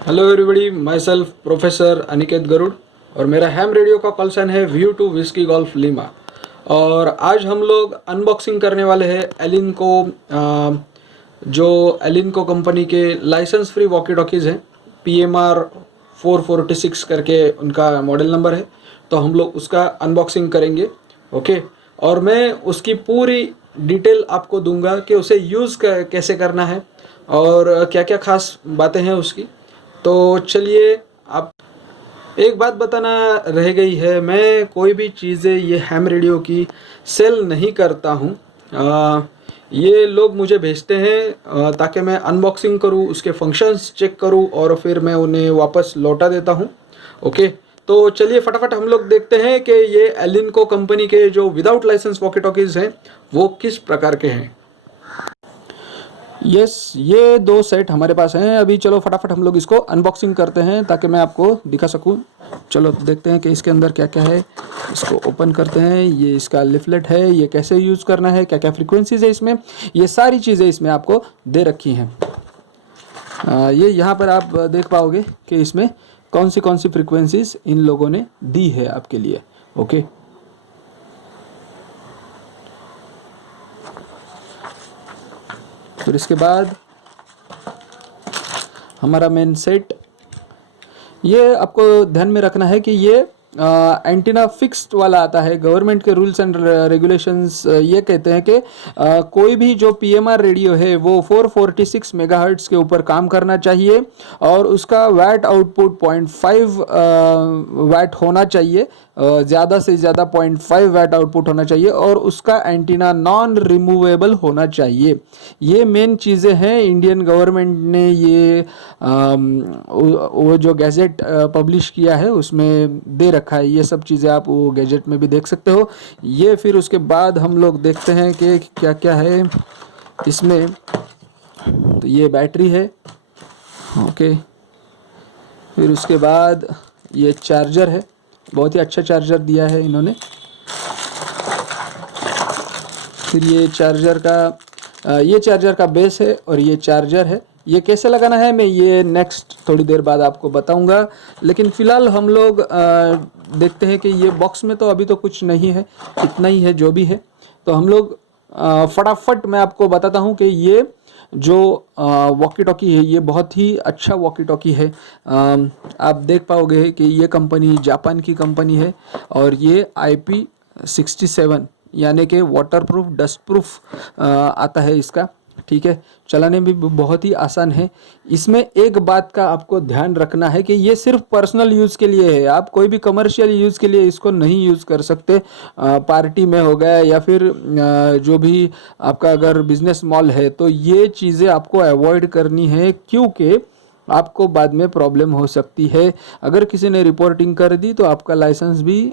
Hello everybody, my self professor Aniket Garuda और मेरा ham radio का कॉल साइन है view to whisky golf Lima. और आज हम लोग अनबॉक्सिंग करने वाले हैं एलिनको, जो एलिनको कंपनी के लाइसेंस फ्री वॉकी टॉकीज़ हैं। PMR 446 करके उनका मॉडल नंबर है, तो हम लोग उसका अनबॉक्सिंग करेंगे। ओके, और मैं उसकी पूरी डिटेल आपको दूंगा कि उसे यूज़ कैसे करना है और क्या क्या खास बातें हैं उसकी। तो चलिए, आप एक बात बताना रह गई है, मैं कोई भी चीज़ें ये हैम रेडियो की सेल नहीं करता हूँ। ये लोग मुझे भेजते हैं ताकि मैं अनबॉक्सिंग करूँ, उसके फंक्शंस चेक करूँ और फिर मैं उन्हें वापस लौटा देता हूँ। ओके, तो चलिए फटाफट हम लोग देखते हैं कि ये एलिनको कंपनी के जो विदाउट लाइसेंस वॉकी टॉकीज़ हैं वो किस प्रकार के हैं। यस, ये दो सेट हमारे पास हैं। अभी चलो फटाफट हम लोग इसको अनबॉक्सिंग करते हैं ताकि मैं आपको दिखा सकूं। चलो देखते हैं कि इसके अंदर क्या क्या है। इसको ओपन करते हैं। ये इसका लिफलेट है, ये कैसे यूज़ करना है, क्या क्या फ्रीक्वेंसीज है इसमें, ये सारी चीज़ें इसमें आपको दे रखी हैं। ये यहाँ पर आप देख पाओगे कि इसमें कौन सी फ्रीक्वेंसीज इन लोगों ने दी है आपके लिए। ओके, फिर इसके बाद हमारा मेन सेट। ये आपको ध्यान में रखना है कि ये एंटीना फिक्स्ड वाला आता है। गवर्नमेंट के रूल्स एंड रेगुलेशंस ये कहते हैं कि कोई भी जो PMR रेडियो है वो 446 मेगाहर्ट्ज के ऊपर काम करना चाहिए और उसका वैट आउटपुट 0.5 वैट होना चाहिए। ज़्यादा से ज़्यादा 0.5 वैट आउटपुट होना चाहिए और उसका एंटीना नॉन रिमूवेबल होना चाहिए। ये मेन चीज़ें हैं। इंडियन गवर्नमेंट ने ये वो जो गैजेट पब्लिश किया है उसमें दे रखा है। ये सब चीज़ें आप वो गैजेट में भी देख सकते हो। ये फिर उसके बाद हम लोग देखते हैं कि क्या क्या है इसमें। तो ये बैटरी है। ओके, फिर उसके बाद ये चार्जर है। बहुत ही अच्छा चार्जर दिया है इन्होंने। फिर ये चार्जर का बेस है और ये चार्जर है। ये कैसे लगाना है मैं ये नेक्स्ट थोड़ी देर बाद आपको बताऊंगा। लेकिन फ़िलहाल हम लोग देखते हैं कि ये बॉक्स में तो अभी तो कुछ नहीं है, इतना ही है जो भी है। तो हम लोग फटाफट मैं आपको बताता हूँ कि ये जो वॉकी टॉकी है ये बहुत ही अच्छा वॉकी टॉकी है। आप देख पाओगे कि ये कंपनी जापान की कंपनी है और ये IP67 यानी कि वाटर प्रूफ, डस्ट प्रूफ आता है इसका। ठीक है, चलाने में भी बहुत ही आसान है। इसमें एक बात का आपको ध्यान रखना है कि ये सिर्फ पर्सनल यूज़ के लिए है। आप कोई भी कमर्शियल यूज़ के लिए इसको नहीं यूज़ कर सकते। पार्टी में हो गया या फिर जो भी आपका अगर बिजनेस मॉल है तो ये चीज़ें आपको अवॉइड करनी है, क्योंकि आपको बाद में प्रॉब्लम हो सकती है। अगर किसी ने रिपोर्टिंग कर दी तो आपका लाइसेंस भी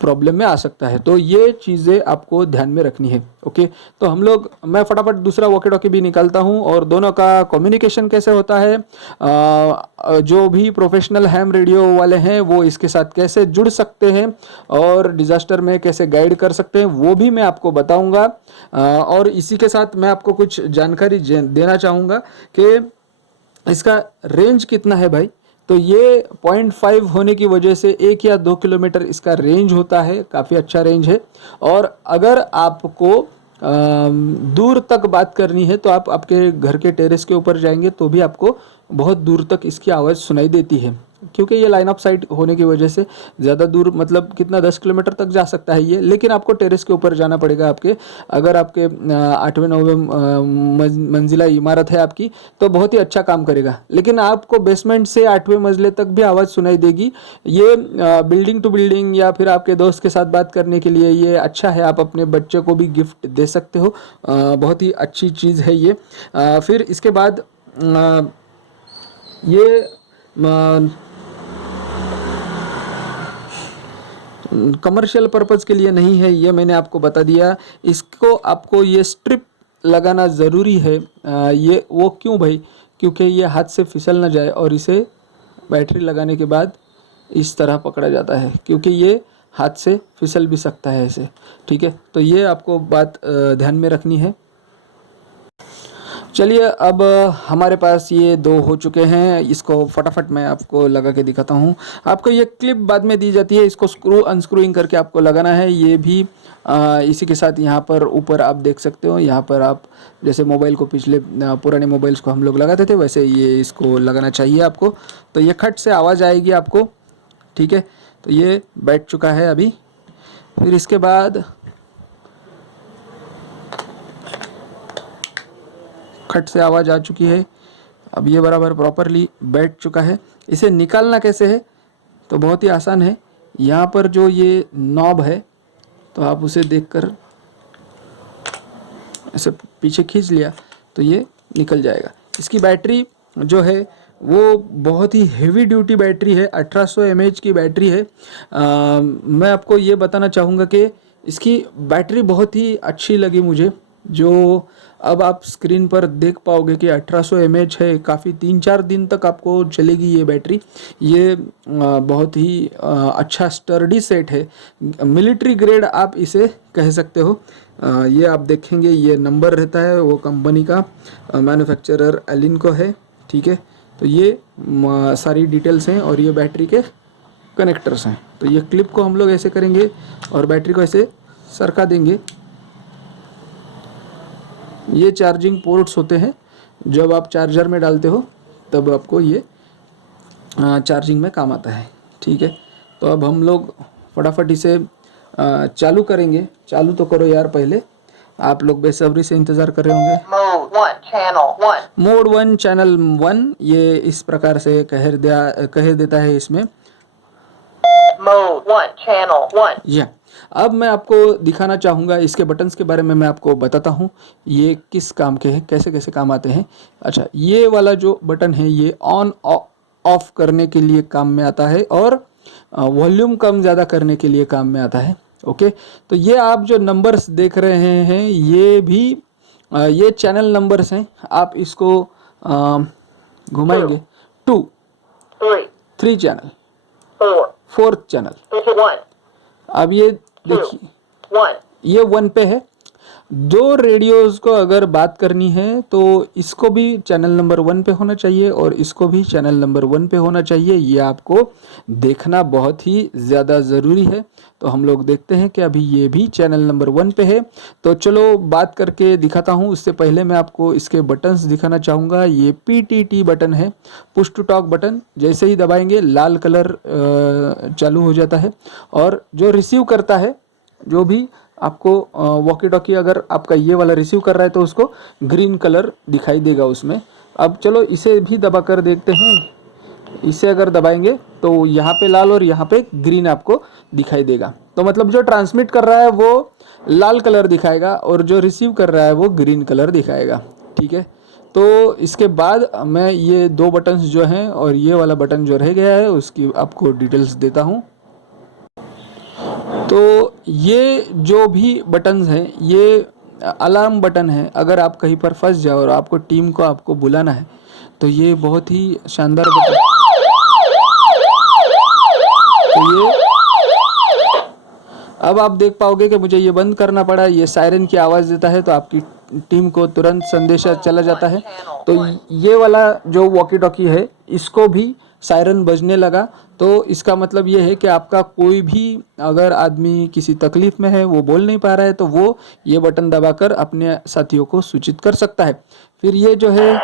प्रॉब्लम में आ सकता है। तो ये चीज़ें आपको ध्यान में रखनी है। ओके, तो मैं फटाफट दूसरा वॉकी टॉकी भी निकालता हूँ और दोनों का कम्युनिकेशन कैसे होता है, जो भी प्रोफेशनल हैम रेडियो वाले हैं वो इसके साथ कैसे जुड़ सकते हैं और डिज़ास्टर में कैसे गाइड कर सकते हैं वो भी मैं आपको बताऊँगा। और इसी के साथ मैं आपको कुछ जानकारी देना चाहूँगा कि इसका रेंज कितना है भाई। तो ये 0.5 होने की वजह से 1 या 2 किलोमीटर इसका रेंज होता है, काफ़ी अच्छा रेंज है। और अगर आपको दूर तक बात करनी है तो आप आपके घर के टेरेस के ऊपर जाएंगे तो भी आपको बहुत दूर तक इसकी आवाज़ सुनाई देती है, क्योंकि ये लाइन ऑफ साइट होने की वजह से ज़्यादा दूर मतलब कितना 10 किलोमीटर तक जा सकता है ये। लेकिन आपको टेरेस के ऊपर जाना पड़ेगा आपके, अगर आपके 8वें 9वें मंजिला इमारत है आपकी तो बहुत ही अच्छा काम करेगा। लेकिन आपको बेसमेंट से 8वें मंजिले तक भी आवाज़ सुनाई देगी। ये बिल्डिंग टू बिल्डिंग या फिर आपके दोस्त के साथ बात करने के लिए ये अच्छा है। आप अपने बच्चे को भी गिफ्ट दे सकते हो। बहुत ही अच्छी चीज़ है ये। फिर इसके बाद ये कमर्शियल पर्पज़ के लिए नहीं है, ये मैंने आपको बता दिया। इसको आपको ये स्ट्रिप लगाना ज़रूरी है। ये वो क्यों भाई, क्योंकि ये हाथ से फिसल ना जाए और इसे बैटरी लगाने के बाद इस तरह पकड़ा जाता है, क्योंकि ये हाथ से फिसल भी सकता है ऐसे। ठीक है, तो ये आपको बात ध्यान में रखनी है। चलिए अब हमारे पास ये दो हो चुके हैं, इसको फटाफट मैं आपको लगा के दिखाता हूँ। आपको ये क्लिप बाद में दी जाती है, इसको स्क्रू अनस्क्रूइंग करके आपको लगाना है। ये भी इसी के साथ यहाँ पर ऊपर आप देख सकते हो, यहाँ पर आप जैसे मोबाइल को पिछले पुराने मोबाइल्स को हम लोग लगाते थे वैसे ये इसको लगाना चाहिए आपको। तो ये खट से आवाज़ आएगी आपको, ठीक है। तो ये बैठ चुका है अभी। फिर इसके बाद खट से आवाज़ आ चुकी है। अब ये बराबर प्रॉपरली बैठ चुका है। इसे निकालना कैसे है तो बहुत ही आसान है। यहाँ पर जो ये नॉब है तो आप उसे देखकर ऐसे पीछे खींच लिया तो ये निकल जाएगा। इसकी बैटरी जो है वो बहुत ही हेवी ड्यूटी बैटरी है, 1800 mAh की बैटरी है। मैं आपको ये बताना चाहूँगा कि इसकी बैटरी बहुत ही अच्छी लगी मुझे। जो अब आप स्क्रीन पर देख पाओगे कि 1800 mAh है, काफ़ी 3-4 दिन तक आपको चलेगी ये बैटरी। ये बहुत ही अच्छा स्टर्डी सेट है, मिलिट्री ग्रेड आप इसे कह सकते हो। ये आप देखेंगे ये नंबर रहता है वो कंपनी का, मैन्युफैक्चरर एलिनको है, ठीक है। तो ये सारी डिटेल्स हैं और ये बैटरी के कनेक्टर्स हैं। तो ये क्लिप को हम लोग ऐसे करेंगे और बैटरी को ऐसे सरका देंगे। ये चार्जिंग पोर्ट्स होते हैं, जब आप चार्जर में डालते हो तब आपको ये चार्जिंग में काम आता है, ठीक है। तो अब हम लोग फटाफट इसे चालू करेंगे। चालू तो करो यार पहले, आप लोग बेसब्री से इंतज़ार कर रहे होंगे। मोड 1 चैनल 1 ये इस प्रकार से कह देता है इसमें Mode 1 channel 1. या। अब मैं आपको दिखाना चाहूँगा, इसके बटन्स के बारे में मैं आपको बताता हूँ ये किस काम के हैं, कैसे कैसे काम आते हैं। अच्छा, ये वाला जो बटन है ये ऑन ऑफ करने के लिए काम में आता है और वॉल्यूम कम ज़्यादा करने के लिए काम में आता है, ओके। तो ये आप जो नंबर्स देख रहे हैं ये भी ये चैनल नंबर्स हैं। आप इसको घुमाएंगे 2 3 चैनल 4th चैनल। 1 अब ये देखिए 1. ये 1 पे है। दो रेडियोज़ को अगर बात करनी है तो इसको भी चैनल नंबर 1 पे होना चाहिए और इसको भी चैनल नंबर 1 पे होना चाहिए। ये आपको देखना बहुत ही ज़्यादा ज़रूरी है। तो हम लोग देखते हैं कि अभी ये भी चैनल नंबर 1 पे है। तो चलो बात करके दिखाता हूँ। उससे पहले मैं आपको इसके बटन्स दिखाना चाहूँगा। ये PTT बटन है, पुश टू टॉक बटन। जैसे ही दबाएंगे लाल कलर चालू हो जाता है और जो रिसीव करता है, जो भी आपको वॉकी टॉकी अगर आपका ये वाला रिसीव कर रहा है तो उसको ग्रीन कलर दिखाई देगा उसमें। अब चलो इसे भी दबा कर देखते हैं। इसे अगर दबाएंगे तो यहाँ पे लाल और यहाँ पे ग्रीन आपको दिखाई देगा। तो मतलब जो ट्रांसमिट कर रहा है वो लाल कलर दिखाएगा और जो रिसीव कर रहा है वो ग्रीन कलर दिखाएगा, ठीक है। तो इसके बाद मैं ये दो बटन्स जो हैं और ये वाला बटन जो रह गया है उसकी आपको डिटेल्स देता हूँ। तो ये जो भी बटन्स हैं ये अलार्म बटन है। अगर आप कहीं पर फंस जाओ और आपको टीम को आपको बुलाना है तो ये बहुत ही शानदार बटन। तो ये अब आप देख पाओगे कि मुझे ये बंद करना पड़ा। ये सायरन की आवाज़ देता है तो आपकी टीम को तुरंत संदेशा चला जाता है। तो ये वाला जो वॉकी टॉकी है इसको भी सायरन बजने लगा तो इसका मतलब ये है कि आपका कोई भी अगर आदमी किसी तकलीफ़ में है, वो बोल नहीं पा रहा है, तो वो ये बटन दबाकर अपने साथियों को सूचित कर सकता है। फिर ये जो है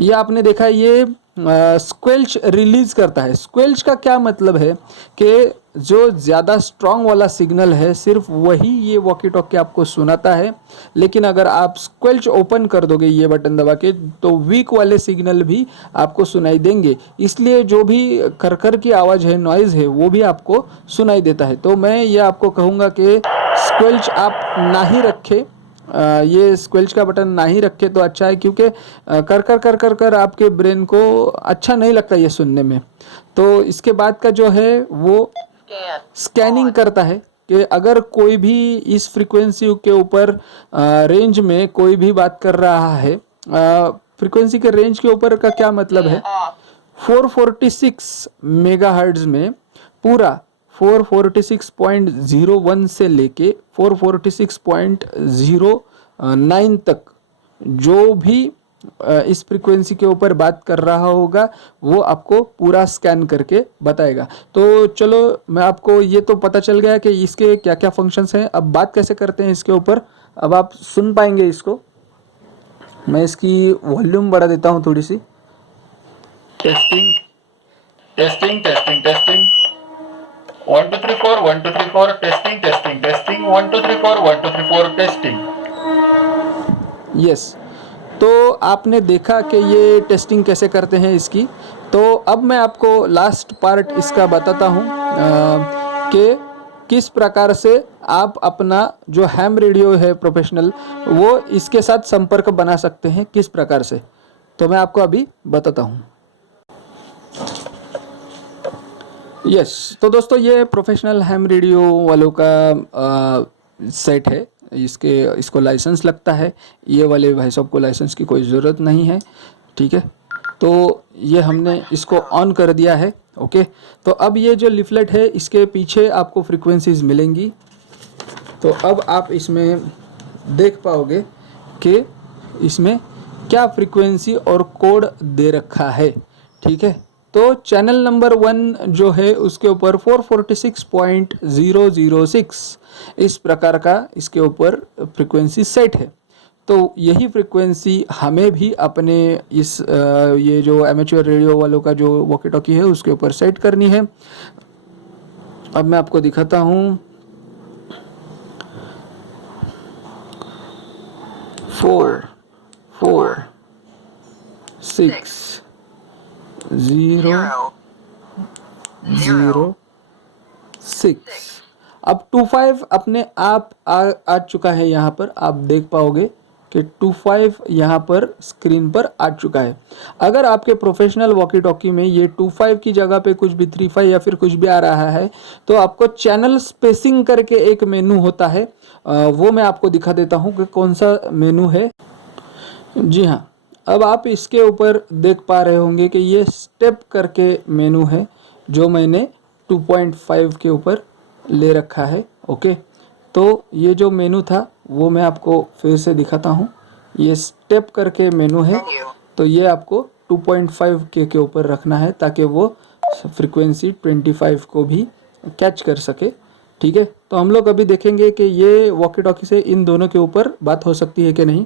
ये आपने देखा है ये स्क्वेल्च रिलीज़ करता है। स्क्वेल्च का क्या मतलब है कि जो ज़्यादा स्ट्रॉन्ग वाला सिग्नल है सिर्फ वही ये वॉकी टॉकी आपको सुनाता है, लेकिन अगर आप स्क्वेल्च ओपन कर दोगे ये बटन दबा के तो वीक वाले सिग्नल भी आपको सुनाई देंगे। इसलिए जो भी खरखर की आवाज़ है, नॉइज़ है, वो भी आपको सुनाई देता है। तो मैं ये आपको कहूँगा कि स्क्वेल्च आप ना ही रखें, ये स्क्वेल्च का बटन ना ही रखे तो अच्छा है, क्योंकि कर कर कर कर कर आपके ब्रेन को अच्छा नहीं लगता ये सुनने में। तो इसके बाद का जो है वो स्कैनिंग करता है कि अगर कोई भी इस फ्रीक्वेंसी के ऊपर रेंज में कोई भी बात कर रहा है। फ्रीक्वेंसी के रेंज के ऊपर का क्या मतलब है, 446 मेगाहर्ट्ज़ में पूरा 446.01 से लेके 446.0 9 तक जो भी इस फ्रीक्वेंसी के ऊपर बात कर रहा होगा वो आपको पूरा स्कैन करके बताएगा। तो चलो, मैं आपको ये तो पता चल गया कि इसके क्या क्या फंक्शंस हैं। अब बात कैसे करते हैं इसके ऊपर, अब आप सुन पाएंगे इसको। मैं इसकी वॉल्यूम बढ़ा देता हूँ थोड़ी सी। Testing testing testing testing 1 2 3 4 1 2 3 4 testing testing testing 1 2 3 4 1 2 3 4 testing. Yes, तो आपने देखा कि ये टेस्टिंग कैसे करते हैं इसकी। तो अब मैं आपको लास्ट पार्ट इसका बताता हूँ कि किस प्रकार से आप अपना जो हैम रेडियो है प्रोफेशनल, वो इसके साथ संपर्क बना सकते हैं किस प्रकार से। तो मैं आपको अभी बताता हूँ। यस, तो दोस्तों ये प्रोफेशनल हैम रेडियो वालों का सेट है। इसको लाइसेंस लगता है। ये वाले भाई साहब को लाइसेंस की कोई ज़रूरत नहीं है, ठीक है। तो ये हमने इसको ऑन कर दिया है। ओके, तो अब ये जो लिफलेट है इसके पीछे आपको फ्रीक्वेंसीज मिलेंगी। तो अब आप इसमें देख पाओगे कि इसमें क्या फ्रीक्वेंसी और कोड दे रखा है, ठीक है। तो चैनल नंबर 1 जो है उसके ऊपर 446.006 इस प्रकार का इसके ऊपर फ्रीक्वेंसी सेट है। तो यही फ्रीक्वेंसी हमें भी अपने इस ये जो एमेच्योर रेडियो वालों का जो वॉकी टॉकी है उसके ऊपर सेट करनी है। अब मैं आपको दिखाता हूँ। 4 4 6 0 0 6। अब 25 अपने आप आ चुका है। यहाँ पर आप देख पाओगे कि 25 यहाँ पर स्क्रीन पर आ चुका है। अगर आपके प्रोफेशनल वॉकी टॉकी में ये 25 की जगह पे कुछ भी 35 या फिर कुछ भी आ रहा है तो आपको चैनल स्पेसिंग करके एक मेनू होता है। वो मैं आपको दिखा देता हूँ कि कौन सा मेनू है। जी हाँ, अब आप इसके ऊपर देख पा रहे होंगे कि ये स्टेप करके मेनू है जो मैंने 2.5 के ऊपर ले रखा है। ओके, तो ये जो मेनू था वो मैं आपको फिर से दिखाता हूँ। ये स्टेप करके मेनू है, तो ये आपको 2.5 के ऊपर रखना है ताकि वो फ्रीक्वेंसी 25 को भी कैच कर सके, ठीक है। तो हम लोग अभी देखेंगे कि ये वॉकी टॉकी से इन दोनों के ऊपर बात हो सकती है कि नहीं।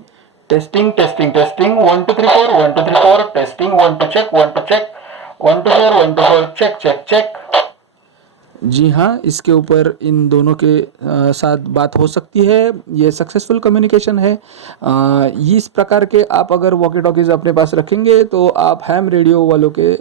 Testing testing testing 1 2 3 4 1 2 3 4 testing 1 2 check 1 2 check 1 2 4 1 2 4 check check check. जी हाँ, इसके ऊपर इन दोनों के साथ बात हो सकती है। ये सक्सेसफुल कम्युनिकेशन है। इस प्रकार के आप अगर वॉकी टॉकीज अपने पास रखेंगे तो आप हैम रेडियो वालों के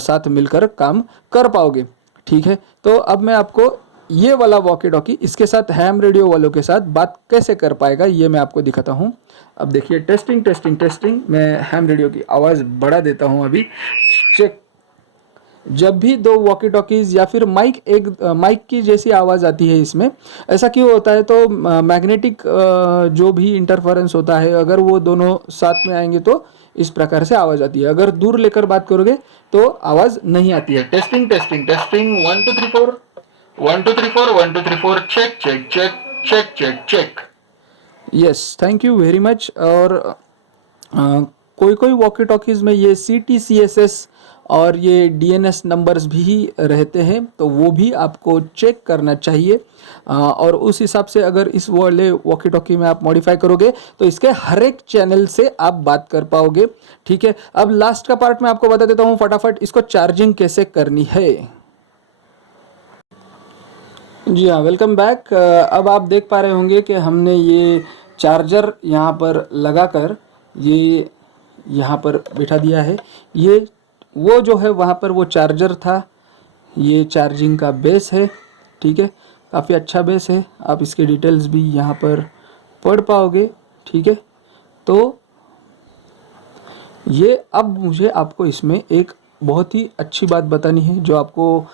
साथ मिलकर काम कर पाओगे, ठीक है। तो अब मैं आपको ये वाला वॉकी टॉकी इसके साथ हैम रेडियो वालों के साथ बात कैसे कर पाएगा ये मैं आपको दिखाता हूँ। अब देखिए, टेस्टिंग टेस्टिंग टेस्टिंग। मैं हैम रेडियो की आवाज़ बढ़ा देता हूँ अभी। चेक। जब भी दो वॉकी टॉकीज या फिर माइक की जैसी आवाज़ आती है इसमें, ऐसा क्यों होता है? तो मैग्नेटिक जो भी इंटरफेरेंस होता है, अगर वो दोनों साथ में आएंगे तो इस प्रकार से आवाज़ आती है। अगर दूर लेकर बात करोगे तो आवाज़ नहीं आती है। Testing testing testing 1 2 3 4 1 2 3 4 1 2 3 4 check check check check check check. Yes, thank you very much. और कोई कोई वॉकी टॉकीज़ में ये CTCSS और ये DNS नंबर्स भी रहते हैं, तो वो भी आपको चेक करना चाहिए। और उस हिसाब से अगर इस वाले वॉकी टॉकी में आप मॉडिफाई करोगे तो इसके हर एक चैनल से आप बात कर पाओगे, ठीक है। अब लास्ट का पार्ट मैं आपको बता देता हूँ फटाफट, इसको चार्जिंग कैसे करनी है। जी हाँ, वेलकम बैक। अब आप देख पा रहे होंगे कि हमने ये चार्जर यहाँ पर लगाकर ये यहाँ पर बिठा दिया है। ये वो जो है वहाँ पर वो चार्जर था, ये चार्जिंग का बेस है, ठीक है। काफ़ी अच्छा बेस है, आप इसके डिटेल्स भी यहाँ पर पढ़ पाओगे, ठीक है। तो ये अब मुझे आपको इसमें एक बहुत ही अच्छी बात बतानी है जो आपको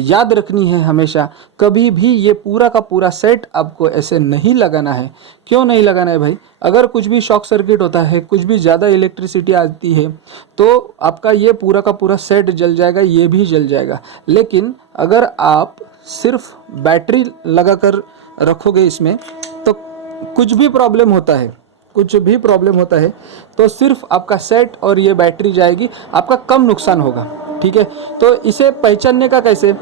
याद रखनी है हमेशा। कभी भी ये पूरा का पूरा सेट आपको ऐसे नहीं लगाना है। क्यों नहीं लगाना है भाई? अगर कुछ भी शॉर्ट सर्किट होता है, कुछ भी ज़्यादा इलेक्ट्रिसिटी आती है तो आपका ये पूरा का पूरा सेट जल जाएगा, ये भी जल जाएगा। लेकिन अगर आप सिर्फ बैटरी लगाकर रखोगे इसमें तो कुछ भी प्रॉब्लम होता है, कुछ भी प्रॉब्लम होता है तो सिर्फ आपका सेट और ये बैटरी जाएगी, आपका कम नुकसान होगा। ठीक है, तो इसे पहचानने का कैसे,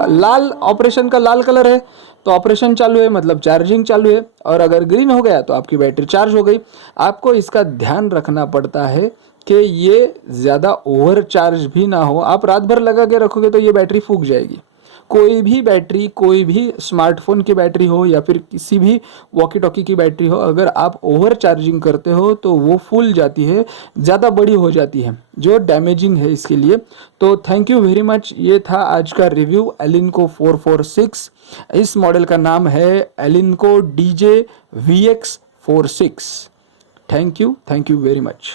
लाल ऑपरेशन का लाल कलर है तो ऑपरेशन चालू है, मतलब चार्जिंग चालू है, और अगर ग्रीन हो गया तो आपकी बैटरी चार्ज हो गई। आपको इसका ध्यान रखना पड़ता है कि ये ज़्यादा ओवर चार्ज भी ना हो। आप रात भर लगा के रखोगे तो ये बैटरी फूक जाएगी। कोई भी बैटरी, कोई भी स्मार्टफोन की बैटरी हो या फिर किसी भी वॉकी टॉकी की बैटरी हो, अगर आप ओवर चार्जिंग करते हो तो वो फूल जाती है, ज़्यादा बड़ी हो जाती है, जो डैमेजिंग है इसके लिए। तो थैंक यू वेरी मच। ये था आज का रिव्यू एलिनको 446। इस मॉडल का नाम है एलिनको DJ VX46। Thank you very much.